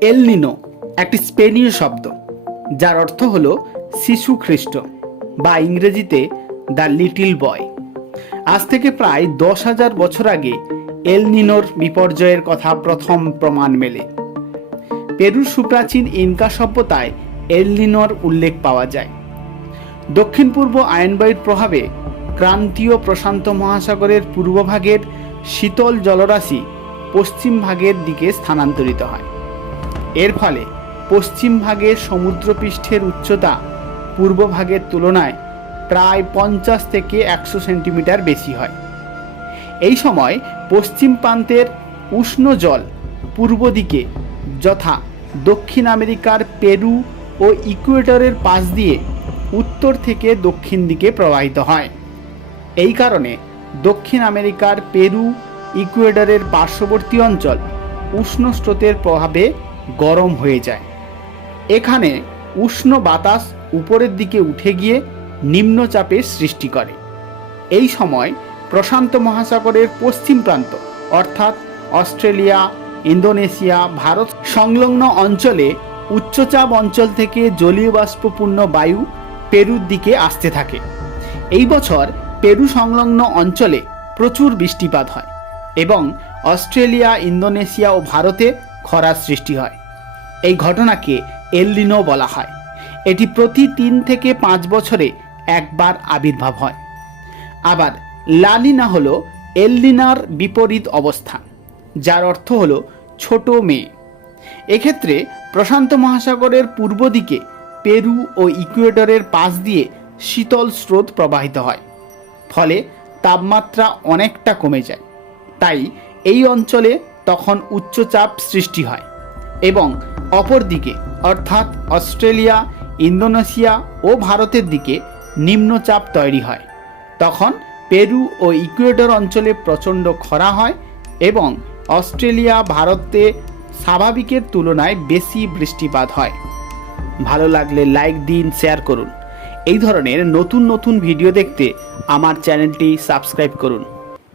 এল নিনো একটি স্পেনীয় শব্দ, যার অর্থ হল শিশু খ্রিস্ট, বা ইংরেজিতে দ্য লিটিল বয়। আজ থেকে প্রায় দশ হাজার বছর আগে এলনিনোর বিপর্যয়ের কথা প্রথম প্রমাণ মেলে। পেরুর সুপ্রাচীন ইনকা সভ্যতায় এল নিনোর উল্লেখ পাওয়া যায়। দক্ষিণ পূর্ব আয়নবায়ুর প্রভাবে ক্রান্তীয় প্রশান্ত মহাসাগরের পূর্বভাগের শীতল জলরাশি পশ্চিম ভাগের দিকে স্থানান্তরিত হয়। এর ফলে পশ্চিম ভাগের সমুদ্রপৃষ্ঠের উচ্চতা পূর্ব ভাগের তুলনায় প্রায় পঞ্চাশ থেকে একশো সেন্টিমিটার বেশি হয়। এই সময় পশ্চিম প্রান্তের উষ্ণ জল পূর্ব দিকে যথা দক্ষিণ আমেরিকার পেরু ও ইকুয়েটরের পাশ দিয়ে উত্তর থেকে দক্ষিণ দিকে প্রবাহিত হয়। এই কারণে দক্ষিণ আমেরিকার পেরু, ইকুয়েডরের পার্শ্ববর্তী অঞ্চল উষ্ণ স্রোতের প্রভাবে গরম হয়ে যায়। এখানে উষ্ণ বাতাস উপরের দিকে উঠে গিয়ে নিম্নচাপের সৃষ্টি করে। এই সময় প্রশান্ত মহাসাগরের পশ্চিম প্রান্ত, অর্থাৎ অস্ট্রেলিয়া, ইন্দোনেশিয়া, ভারত সংলগ্ন অঞ্চলে উচ্চচাপ অঞ্চল থেকে জলীয় বাষ্পপূর্ণ বায়ু পেরুর দিকে আসতে থাকে। এই বছর পেরু সংলগ্ন অঞ্চলে প্রচুর বৃষ্টিপাত হয় এবং অস্ট্রেলিয়া, ইন্দোনেশিয়া ও ভারতে খরার সৃষ্টি হয়। এই ঘটনাকে এললিনো বলা হয়। এটি প্রতি তিন থেকে পাঁচ বছরে একবার আবির্ভাব হয়। আবার লালিনা হলো এললিনার বিপরীত অবস্থান, যার অর্থ হলো ছোট মেয়ে। এক্ষেত্রে প্রশান্ত মহাসাগরের পূর্ব দিকে পেরু ও ইকুয়েডরের পাশ দিয়ে শীতল স্রোত প্রবাহিত হয়, ফলে তাপমাত্রা অনেকটা কমে যায়। তাই এই অঞ্চলে তখন উচ্চচাপ সৃষ্টি হয় এবং অপরদিকে, অর্থাৎ অস্ট্রেলিয়া, ইন্দোনেশিয়া ও ভারতের দিকে নিম্নচাপ তৈরি হয়। তখন পেরু ও ইকুয়েডর অঞ্চলে প্রচণ্ড খরা হয় এবং অস্ট্রেলিয়া, ভারতে স্বাভাবিকের তুলনায় বেশি বৃষ্টিপাত হয়। ভালো লাগলে লাইক দিন, শেয়ার করুন। এই ধরনের নতুন নতুন ভিডিও দেখতে আমার চ্যানেলটি সাবস্ক্রাইব করুন।